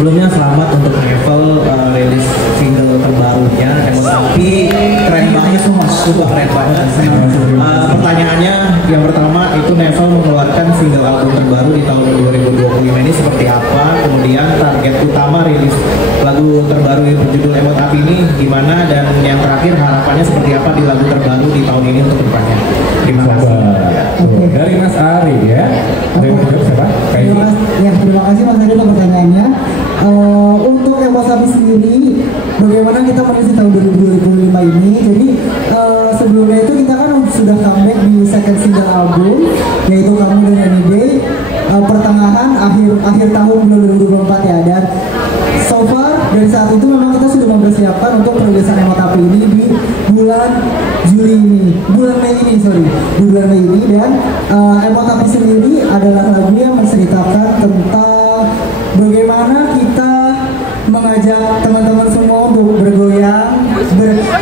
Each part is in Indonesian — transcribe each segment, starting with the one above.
Sebelumnya selamat untuk Nevel rilis single terbarunya Emot Api, keren banget semua, super keren banget. Pertanyaannya yang pertama itu Nevel mengeluarkan single album terbaru di tahun 2025 ini seperti apa? Kemudian target utama rilis lagu terbaru yang berjudul Emot Api ini gimana? Dan yang terakhir harapannya seperti apa di lagu terbaru di tahun ini untuk depannya? Terima kasih. Dari Mas Ari ya. Dari siapa? Terima kasih Mas Ari untuk pertanyaannya. Untuk Emot Api sendiri, bagaimana kita mengisi tahun 2025 ini? Jadi sebelumnya itu kita kan sudah comeback di second single album, yaitu Kamu dan Anyday, pertengahan akhir tahun 2024 ya. Dan so far dari saat itu memang kita sudah mempersiapkan untuk perilisan Emot Api ini di bulan Mei ini. Dan Emot Api sendiri adalah lagu yang menceritakan tentang bagaimana kita mengajak teman-teman semua untuk bergoyang,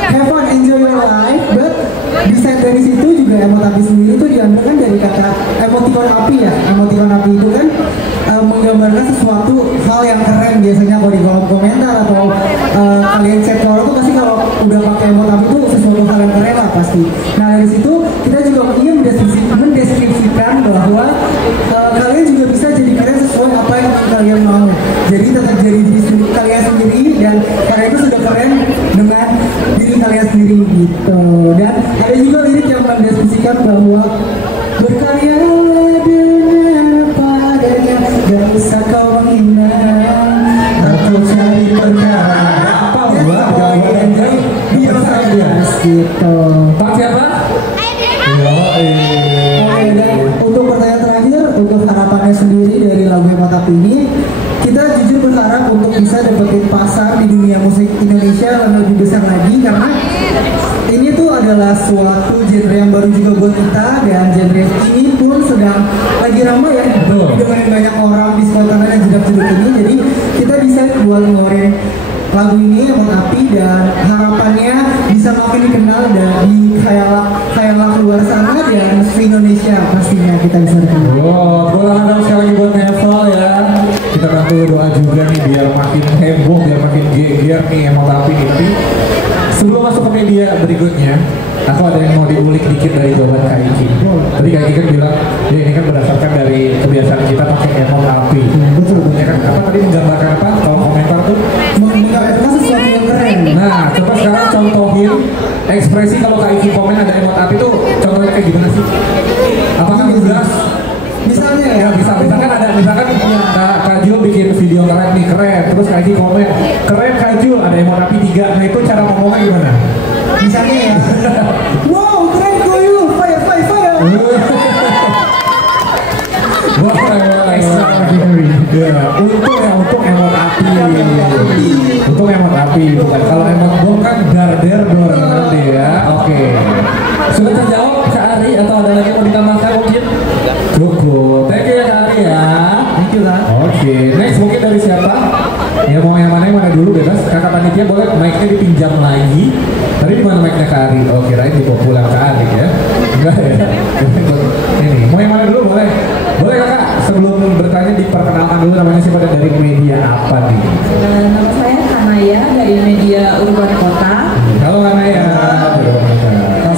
have fun, enjoy your life. But bisa dari situ juga Emot Api sendiri itu diambilkan dari kata emoticon api ya. Emoticon api itu kan menggambarkan sesuatu hal yang keren biasanya kalau di kolom komentar atau kalian chat follow tuh pasti kalau udah pakai emot api itu sesuatu hal yang keren lah pasti. Nah dari situ kita juga ingin mendeskripsikan bahwa kalian juga bisa jadi keren sesuai apa yang kalian mau. Jadi tetap jadi diri kalian sendiri dan kalian itu sudah keren dengan diri kalian sendiri gitu. Dan ada juga lirik yang mendeskripsikan bahwa berkarya dengan apa adanya, gak usah kau menghina atau cari perkara apa biar saja gitu. Pak siapa? Dan untuk pertanyaan terakhir, untuk harapannya sendiri dari lagu Emot Api ini, kita jujur berharap untuk bisa dapetin pasar di dunia musik Indonesia yang lebih besar lagi, karena ini tuh adalah suatu genre yang baru juga buat kita, dan genre ini pun sedang lagi ramai ya, didengarin banyak orang di sekolah dan jedak-jeduk ini. Jadi kita bisa buat ngeluarin lagu ini Emot Api, dan harapannya bisa makin dikenal dan di khayal luar sana dan Indonesia pastinya kita bisa dikenal. Wow, boleh dong sekali lagi buat Nevel ya. Kita bantu doa juga nih biar makin heboh, biar makin gear nih Emot Api ini. Sebelum masuk ke media berikutnya, aku ada yang mau diulik dikit dari jawaban Kak Iki. Tadi Kak Iki kan bilang, ya ini kan berdasarkan dari kebiasaan kita pakai Emot Api. Betul, ya kan? Apa tadi menggambarkan apa? Kalau komentar tuh menggambarkan sesuatu yang keren. Nah, coba sekarang contohin ekspresi kalau Kak Iki komen ada Emot Api tuh contohnya kayak gimana sih? Apakah lugas? Misalnya Ya misalkan ada Kak Jul bikin video keren, terus Kak Iki komen keren Kak Jul, ada Emot Api 3. Nah itu cara ngomongnya gimana? Misalnya ya, wow keren koyu, fire. Untuk Emot Api. Untuk Emot Api, bukan kalau Emot Bom kan darder nanti ya. Oke. Sudah terjawab Kak Ari atau ada lagi mau ditambahkan mungkin? Cukup. Thank you ya Kak Ari ya. Thank you lah. Oke. Next mungkin dari siapa? Ya mau yang mana dulu bebas. Kakak panitia boleh mic-nya dipinjam lagi. Tadi di mana mic-nya Kak Ari? Oh kirain dibawa pulang Kak Ari ya. Enggak ya. Ini mau yang mana dulu boleh? Boleh kakak, sebelum bertanya diperkenalkan dulu namanya siapa dan dari media apa nih? Nama saya Kanaya dari media Urban Kota. Halo Kanaya.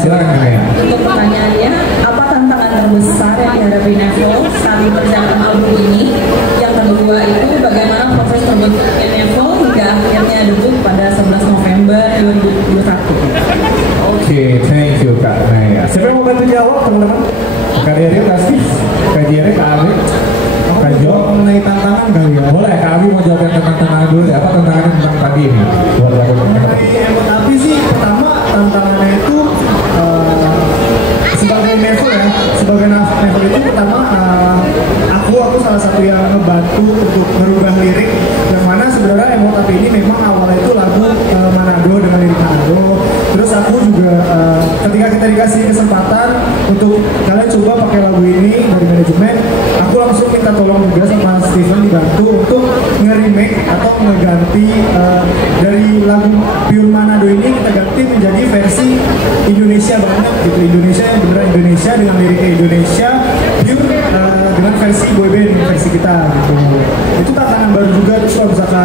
Silakan Kanaya. Untuk pertanyaannya, apa tantangan terbesar yang dihadapi Nevel saat mengerjakan album ini? Yang kedua itu bagaimana proses terbentuknya Nevel hingga akhirnya debut pada 11 November 2021? Oke, thank you Kak Naya. Siapa yang mau bantu jawab teman-teman? Kak Diri pasti, Kak Diri, Kak Abi, Kak Jo mengenai tantangan kali ya? Boleh, Kak Abi mau jawab yang tentang tantangan dulu deh. Apa tantangannya tentang tadi ini? Buat lagu Mengenai Emot Api sih, pertama tantangannya itu sebagai Nevel ya, sebagai Nevel itu pertama aku salah satu yang ngebantu untuk merubah lirik, yang mana sebenarnya Emot Api ini memang awalnya itu lagu Manado dengan lirik Manado. Terus aku juga ketika kita dikasih kesempatan untuk kalian coba pakai lagu ini dari manajemen, aku langsung minta tolong juga sama Steven dibantu untuk nge-remake atau ngeganti dari lagu Pure Manado ini kita ganti menjadi versi Indonesia banget gitu, Indonesia yang beneran Indonesia dengan liriknya Indonesia pure dengan versi boyband versi kita gitu. Itu tantangan baru juga. Terus kalau misalkan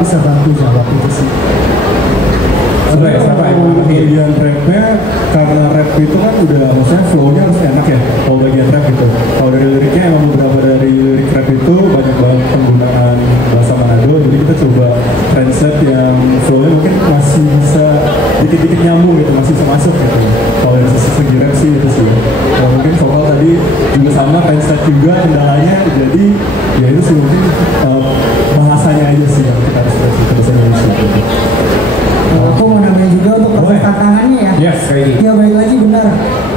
bisa bantu jawab itu sih. Sampai bagian rapnya, karena rap itu kan udah maksudnya flow-nya harus enak ya kalau bagian rap itu. Kalau dari liriknya emang beberapa dari lirik rap itu banyak banget penggunaan bahasa Manado, jadi kita coba translate yang flow-nya mungkin masih bisa dikit-dikit nyambung gitu, masih bisa masuk gitu. Kalau dari segi rap sih itu sih. Kalau mungkin vokal tadi juga sama, translate juga kendalanya, jadi ya itu sih mungkin bahasanya aja sih yang kita harus translate ke bahasa Indonesia gitu. Aku mau nanya juga untuk proses tantangannya ya. Yes, ready. Ya baik lagi benar.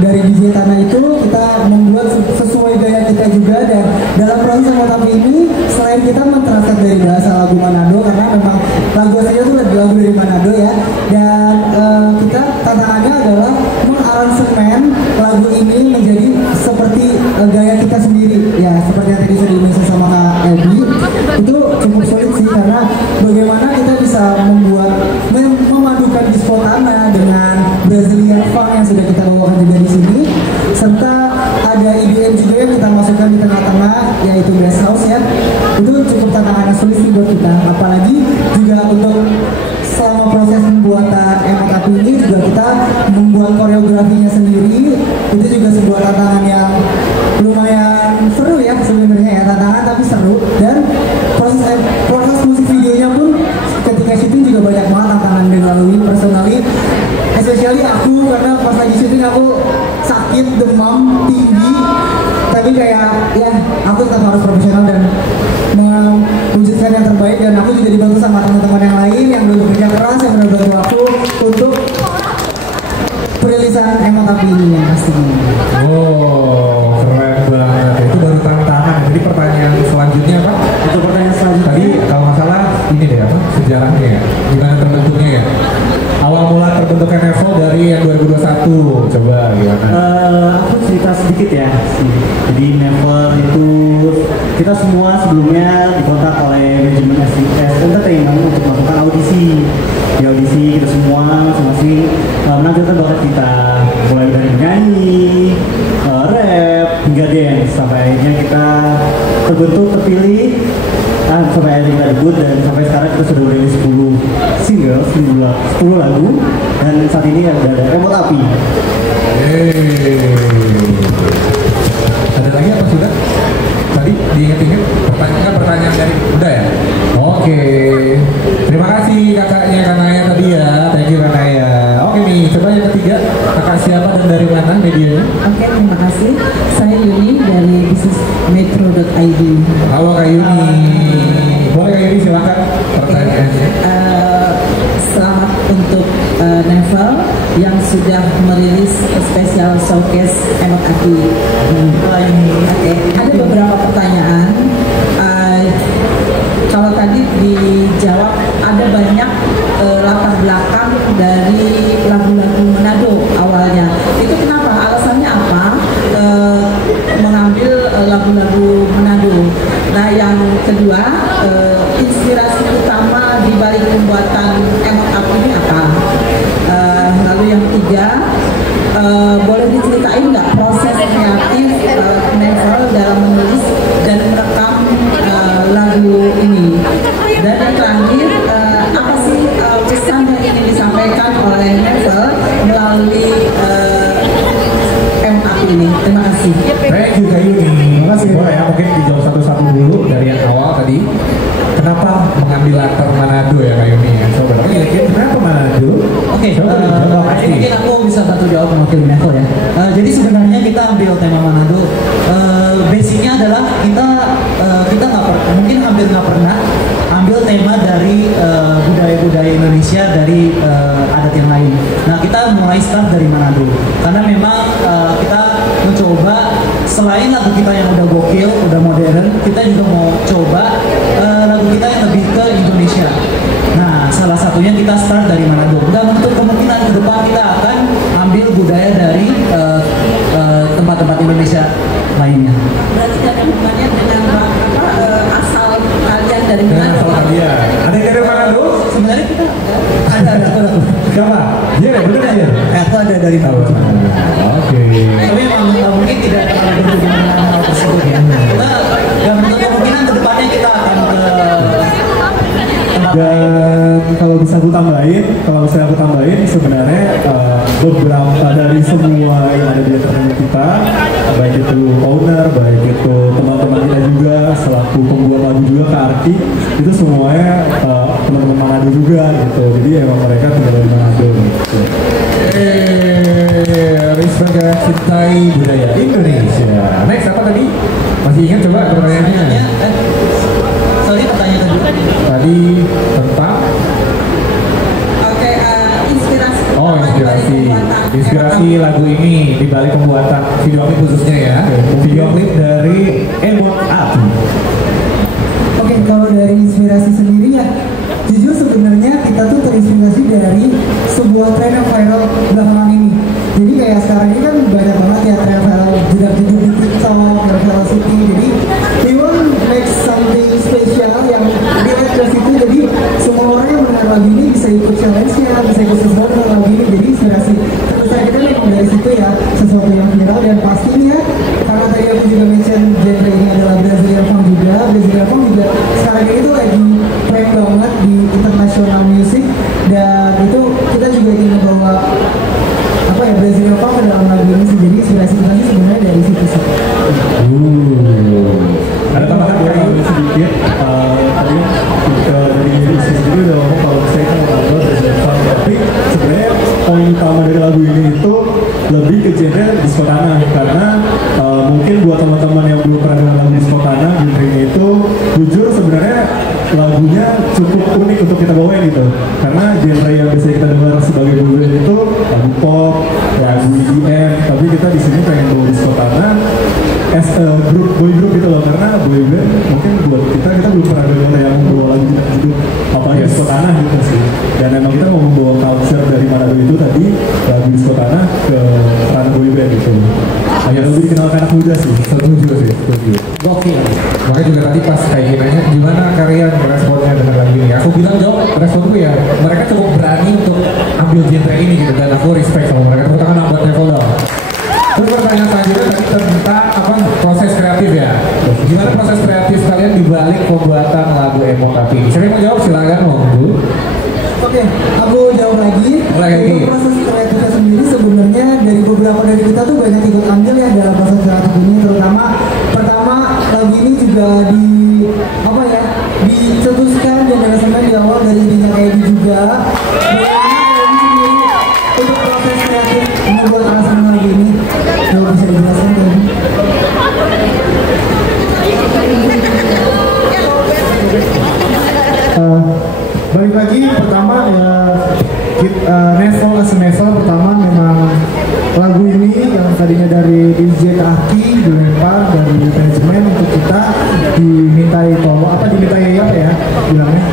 Dari DJ Tanah itu kita membuat sesuai gaya kita juga, dan dalam proses Emotapi ini selain kita mentranslate dari bahasa lagu Manado karena memang lagu aslinya itu lagu dari Manado ya, dan kita tantangannya adalah mengaransemen lagu ini menjadi seperti gaya kita sendiri ya, seperti yang tadi sudah dimention sama Kak Elbi. Itu cukup sulit sih, karena bagaimana kita bisa memadukan disco tanah dengan Brazilian funk yang sudah kita bawakan juga di sini, serta ada EDM juga yang kita masukkan di tengah-tengah, yaitu bass house ya. Itu cukup tantangan sulit sih buat kita, apalagi juga untuk selama proses pembuatan Emotapi ini juga kita membuat koreografinya sendiri. Itu juga sebuah tantangan yang lumayan seru ya sebenarnya ya, tantangan tapi seru. Dan proses musik videonya pun ketika syuting juga banyak banget tantangan dilalui personally, especially aku, karena pas lagi syuting aku sakit, demam tinggi, tapi kayak ya aku tetap harus profesional dan mewujudkan yang terbaik. Dan aku juga dibantu sama teman-teman yang lain yang udah bekerja keras, yang udah bantu aku untuk perilisan Emotapi ini yang pastinya. Oh, keren banget. Itu baru tantangan. Jadi pertanyaan selanjutnya apa? Untuk pertanyaan selanjutnya Tadi kalau nggak salah ini deh apa? Sejarahnya ya. Gimana terbentuknya ya? Awal mula terbentuknya Nevel dari yang 2021. Coba gimana? Aku cerita sedikit ya. Jadi Nevel itu kita semua sebelumnya dikontak oleh manajemen SBS Entertainment untuk melakukan audisi. Di audisi kita semua masing-masing menampilkan bakat kita, mulai dari menyanyi, rap, hingga dance, sampai akhirnya kita terpilih, sampai akhirnya kita debut, dan sampai sekarang kita sudah rilis 10 single, 10 lagu, dan saat ini ada Emotapi. Ada lagi apa sudah? Tadi diinget-inget pertanyaan dari udah ya? Oke. Terima kasih kakaknya Kak Naya tadi ya. Thank you Kak Naya. Oke nih, coba yang ketiga. Kakak siapa dan dari mana medianya? Oke, terima kasih. Saya Yuni dari bisnismetro.id. Halo Kak Yuni. Boleh Kak Yuni silakan pertanyaannya. Selamat untuk Nevel yang sudah merilis spesial showcase Emotapi. Oke, ada beberapa pertanyaan. Kalau tadi dijawab ada banyak latar belakang dari lagu-lagu Manado awalnya. Itu kenapa? Alasannya apa? Mengambil lagu-lagu Manado. Nah, yang kedua, inspirasi utama di balik pembuatan Emotapi ini apa? Lalu yang ketiga, boleh diceritain nggak proses kreatif Nevel dalam menulis dan merekam lagu ini? Dan yang terakhir, apa sih pesan yang ingin disampaikan oleh Nevel melalui Emotapi ini? Terima kasih. Thank you Kak Yuni. Terima kasih. Boleh ya mungkin dijawab satu-satu dulu dari yang awal tadi. Kenapa mengambil latar Manado ya Kak Yuni? Coba kenapa Manado? Oke, mungkin aku bisa bantu jawab mewakili Nevel ya. Jadi sebenarnya kita ambil tema Manado, basicnya adalah kita mungkin hampir nggak pernah ambil tema dari budaya-budaya Indonesia dari adat yang lain. Nah, kita mulai start dari Manado karena memang kita mencoba selain lagu kita yang udah gokil, udah modern, kita juga mau coba lagu kita yang lebih ke Indonesia. Nah, salah satunya kita start dari Manado. Nggak menutup kemungkinan ke depan kita akan ambil budaya dari tempat-tempat Indonesia lainnya. Berarti ada hubungannya dengan asal kalian dari Dengan mana? asal kalian. Ada yang dari Manado? Sebenarnya kita ada. Siapa? Dia ya, bener ya? Aku ada dari Manado. Oke. Tapi memang mungkin tidak akan berhubungan dengan hal tersebut ya. Kita nggak menutup kemungkinan ke depannya kita akan ke tempat lain. aku tambahin, kalau misalnya aku tambahin sebenarnya beberapa dari semua yang ada di entertainment kita, baik itu owner, baik itu teman-teman kita juga, selaku pembuat lagu juga Kak Arki, itu semuanya teman-teman Manado juga gitu. Jadi emang mereka tinggal di Manado gitu. Respect ya, cintai budaya Indonesia. Next apa tadi? Masih ingat coba pertanyaannya? Sorry pertanyaan tadi. Tadi tentang Oke, inspirasi. oh inspirasi lagu ini di balik pembuatan video klip khususnya ya. Video klip dari Emot Api. Oke, kalau dari inspirasi sendiri ya, jujur sebenarnya kita tuh terinspirasi dari sebuah tren yang viral belakangan ini. Jadi kayak sekarang ini kan banyak banget ya tren viral jedak-jeduk di TikTok, viral city. Jadi we want make something special yang dilihat ke situ. Jadi semua orang yang mendengar lagu ini bisa ikut challenge-nya, bisa ikut sesuatu dengan lagu ini. Jadi inspirasi terbesar kita memang dari situ ya, sesuatu yang viral dan pastinya karena tadi aku juga mention genre ini adalah Brazilian Funk juga. Brazilian Funk juga sekarang ini tuh lagi tren banget di international music, dan itu kita juga ingin membawa apa ya Brazilian Funk ke dalam lagu ini sih. Jadi inspirasi kita sih sebenarnya dari situ sih. Ada tambahan sedikit tadi dari diri sendiri udah ngomong kalau saya kan mau nambah Brazilian Funk, tapi sebenarnya poin utama dari lagu ini itu lebih ke genre disco tanah, karena mungkin buat teman-teman yang belum pernah dengar lagu disco tanah, genre itu jujur sebenarnya lagunya cukup unik untuk kita bawain gitu, karena genre yang biasa kita dengar sebagai boyband itu lagu pop, lagu EDM, tapi kita di sini pengen bawa disco tanah as a boy group gitu loh, karena boyband mungkin buat kita belum pernah dengar yang membawa lagu judul apa ya disco tanah gitu sih, dan emang kita mau membawa culture dari Manado itu tadi lagu disco tanah ke ranah boyband gitu, agar lebih dikenal anak muda sih. Setuju sih, setuju. Gokil. Makanya juga tadi pas kayak nanya gimana kalian responnya dengan lagu ini, aku bilang jawab responku ya mereka cukup berani untuk ambil genre ini gitu, dan aku respect sama mereka. Tepuk tangan buat Level dong. Terus pertanyaan selanjutnya tadi tentang apa proses kreatif ya, gimana proses kreatif kalian dibalik pembuatan lagu Emot Api ini? Siapa yang mau jawab silakan Bu. Oke, aku jawab lagi. Lagi. Untuk proses kreatifnya sendiri sebenarnya dari beberapa dari kita tuh banyak ikut andil ya dalam proses kreatif ini, terutama pertama lagu ini juga di apa ya dicetuskan dan dirasakan di awal dari dirinya Edi juga. Untuk proses kreatif membuat alasan lagu ini, kalau bisa dijelaskan Edi? Balik lagi pertama ya Nevel pertama memang lagu ini yang tadinya dari DJ Aki dilempar dari manajemen untuk kita dimintai apa ya bilangnya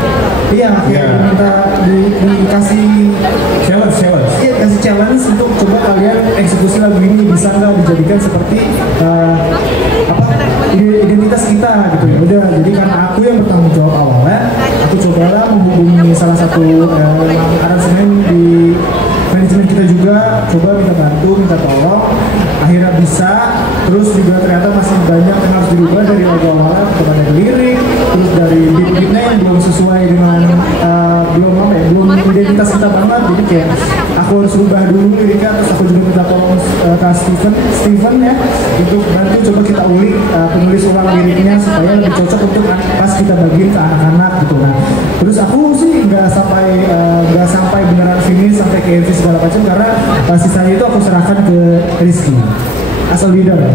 diminta dikasih Challenge. iya kasih challenge untuk coba kalian eksekusi lagu ini bisa nggak dijadikan seperti identitas kita gitu ya. Udah, jadi karena aku yang bertanggung jawab awalnya, aku cobalah menghubungi salah satu aransemen di manajemen kita juga, coba minta bantu, minta tolong, akhirnya bisa. Terus juga ternyata masih banyak yang harus dirubah dari lagu awalnya, kepada lirik, terus dari beat-beatnya yang belum sesuai dengan belum identitas kita banget. Jadi kayak aku harus rubah dulu liriknya, terus aku juga minta tolong ke Steven ya untuk bantu coba kita ulik penulis ulang liriknya supaya lebih cocok untuk pas kita bagiin ke anak-anak gitu. Nah, terus aku sih nggak sampai beneran finish sampai ke MV segala macam, karena sisanya itu aku serahkan ke Rizky asal leader ya.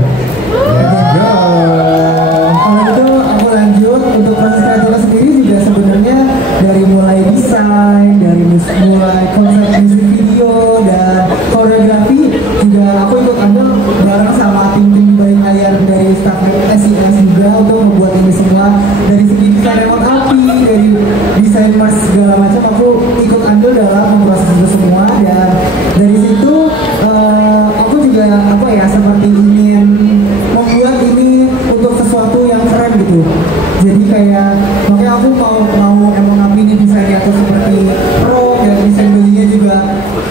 Kalau itu aku lanjut untuk proses kreatifnya sendiri juga sebenarnya dari mulai desain, dari mulai konsep musik video dan koreografi juga aku ikut ambil bareng sama tim-tim baik kalian dari staff SIS juga untuk membuat ini semua. Dari segi desain Emot Api, dari desain merch segala macam aku ikut ambil dalam memproses itu semua, dan dari situ aku juga apa ya seperti ingin membuat ini untuk sesuatu yang keren gitu. Jadi kayak makanya aku mau Emot Api ini desainnya tuh seperti rock, dan desain bajunya juga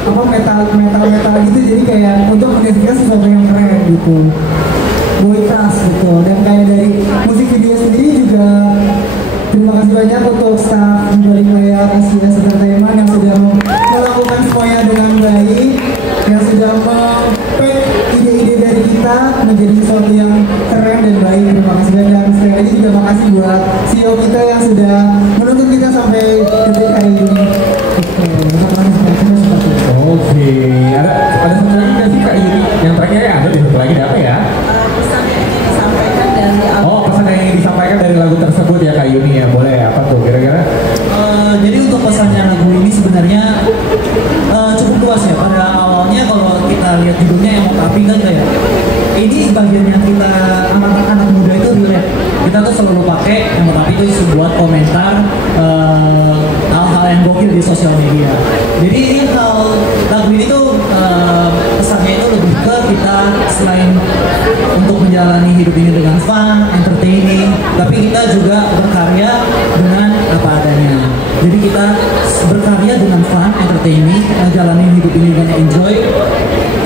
apa metal gitu. Jadi kayak untuk mendeskripsikan sesuatu yang keren gitu, boy crush gitu. Dan kayak dari musik video sendiri juga terima kasih banyak untuk staff di balik layar Asia Entertainment yang sudah melakukan semuanya dengan baik, yang sudah meng-pack ide-ide dari kita menjadi sesuatu yang keren dan baik. Terima kasih banyak. Sekali lagi juga makasih buat CEO kita yang sudah menuntut kita sampai detik hari ini. Oke, ada satu lagi nggak sih Kak Yuni? Yang terakhir ya ada, satu lagi ada apa ya? Pesan yang ingin disampaikan dari Oh, pesan yang ingin disampaikan dari lagu tersebut ya Kak Yuni ya, boleh apa tuh kira-kira? Jadi untuk pesannya lagu ini sebenarnya cukup luas ya. Pada awalnya kalau kita lihat judulnya yang tapi kan kayak ini bagian yang kita anak-anak muda itu relate. Kita tuh selalu pakai yang tapi itu sebuah komentar hal-hal yang gokil di sosial media. Jadi ini lagu ini tuh pesannya itu lebih ke kita selain untuk menjalani hidup ini dengan fun, entertaining, tapi kita juga berkarya dengan apa adanya. Jadi kita berkarya dengan fun, entertaining, menjalani hidup ini dengan enjoy.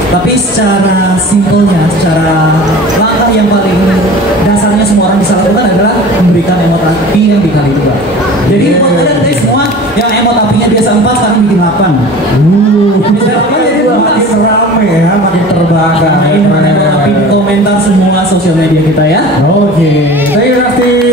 Tapi secara simpelnya, secara langkah yang paling dasarnya semua orang bisa lakukan adalah memberikan emot api yang dikali dua. Jadi buat kalian guys semua yang emot apinya biasa 4 sekarang bikin 8. Bisa jadi Makin rame ya, makin terbakar. api di komentar semua sosial media kita ya. Oke, terima kasih.